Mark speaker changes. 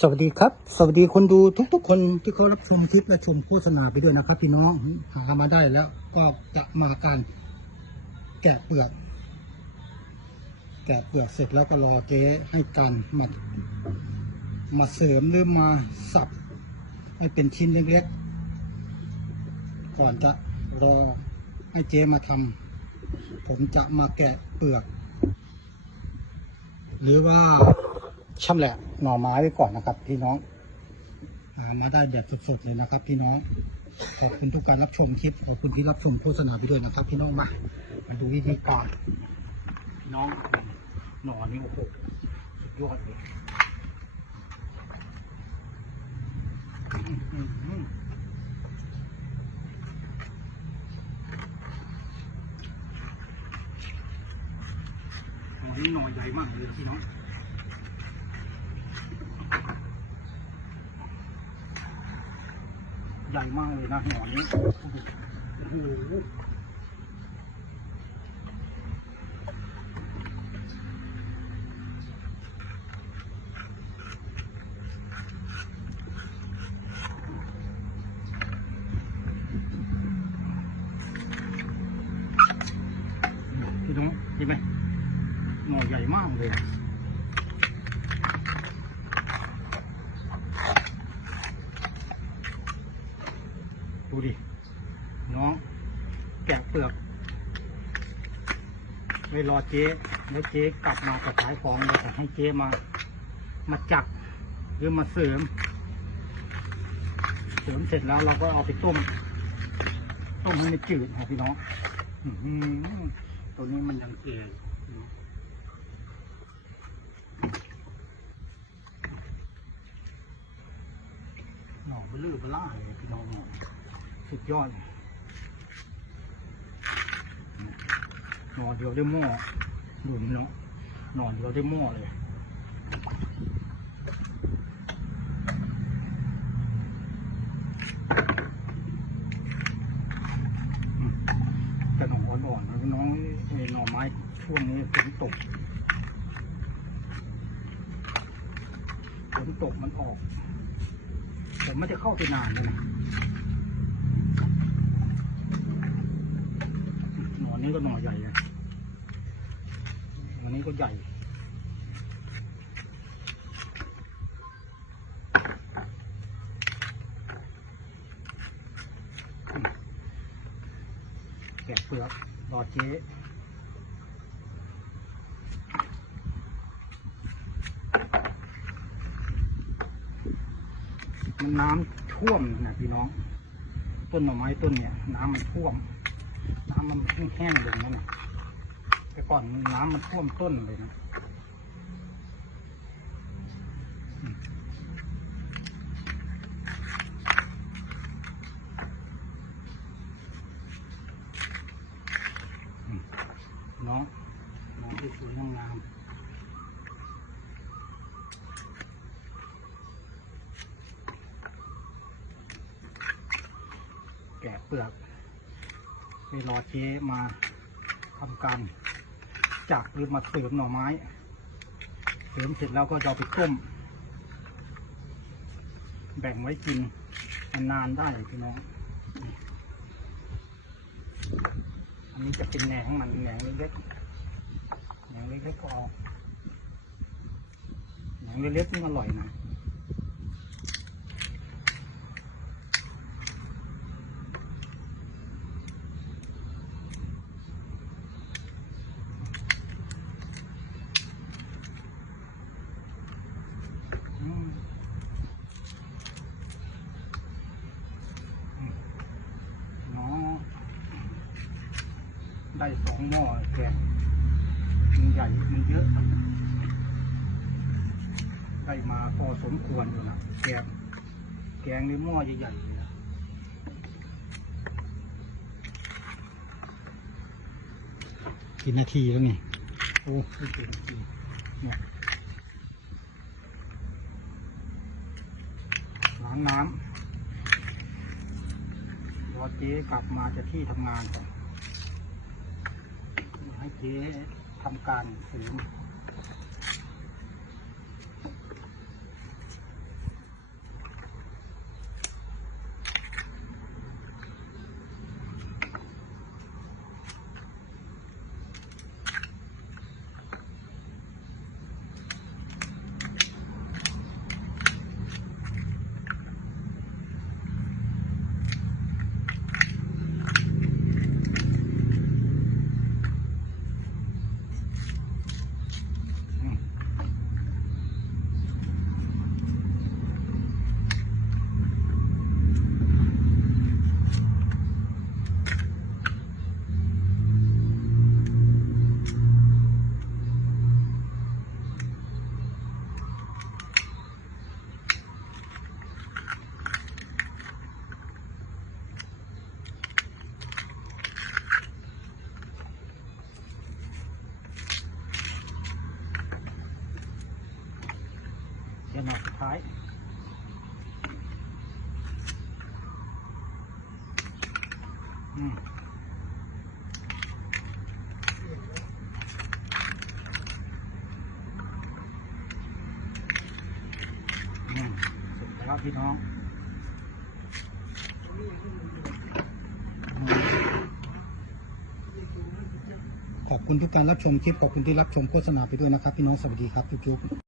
Speaker 1: สวัสดีครับ สวัสดีคนดูทุกๆ คนที่เขารับชมคลิปและชมโฆษณาไปด้วยนะครับพี่น้องหามาได้แล้ว ก็จะมาการแกะเปลือก แกะเปลือกเสร็จแล้วก็รอเจ๊ให้การมามาเสริมหรือมาสับ ให้เป็นชิ้นเล็กๆก่อนจะรอให้เจ๊มาทำผมจะมาแกะเปลือก หรือว่าช่ำแหละ หน่อไม้ไว้ก่อนนะครับ พี่น้องหามาได้แบบสดๆเลยนะครับ พี่น้องขอบคุณทุกการรับชมคลิปขอบคุณที่รับชมโฆษณาไปด้วยนะครับ พี่น้องมามาดูวิธีการพี่น้องหน่อนี่โอ้โหสุดยอดเลยหือหน่อนี่หน่อใหญ่มากเลยพี่น้อง หญ่มากเลยนะหนอนนี้โอ้โหพี่น้องเห็นไหมหน่อใหญ่มากเลย ดูดิ น้อง แกะเปลือกไว้รอเจ๊แล้วเจ๊กลับมากับสายของเราจะให้เจ๊มา มาจับหรือมาเสริม เสริมเสร็จแล้วเราก็เอาไปต้ม ต้มให้มันจืดครับพี่น้องตัวนี้มันยังเกยหน่อเบลือเบล่าเลยพี่น้อง สุดยอดนอนเดียวได้หม้อดูนี่เนาะนอนเดียวได้หม้อเลยแต่หน่ออ่อนๆนะน้องไอ้หน่อไม้ช่วงนี้ฝนตกฝนตกมันออก แต่ไม่จะเข้าไปนานเลยนะห นี้ก็หน่อใหญ่เลยอันนี้ก็ใหญ่แกะเปลือกรอเจ๊มันน้ำท่วมนะพี่น้อง ต้นหน่อไม้ต้นเนี่ย น้ำมันท่วมำมันแห้งๆอย่างนั้นะแต่ก่อนมันน้ำมันท่วมต้นเลยนะน้องน้องที่สวยงามแกะเปลือก ไปรอเจ๊มาทำการจักหรือมาเสริมหน่อไม้เสริมเสร็จแล้วก็จะเอาไปต้ม แบ่งไว้กินนานได้พี่น้องอันนี้จะเป็นแหนงมันแหนงเล็กๆแหนงเล็กๆก็เอาแหนงเล็กๆนี่อร่อยนะ อืมอืมเนาะ ได้สองหม้อแกงมันใหญ่มันเยอะ ได้มาพอสมควรอยู่นะแกงแกงในหม้อใหญ่ๆเลยนะกี่นาทีแล้วนี่โอ้ไม่กี่นาทีเนี่ยล้างน้ำรอเจ๊กลับมาจะที่ทำงานก่อน ให้เจ๊ทำการเสริม อืมอืมเสร็จแล้วพี่น้องขอบคุณทุกการรับชมคลิป ขอบคุณที่รับชมโฆษณาไปด้วยนะครับ พี่น้องสวัสดีครับทุกๆ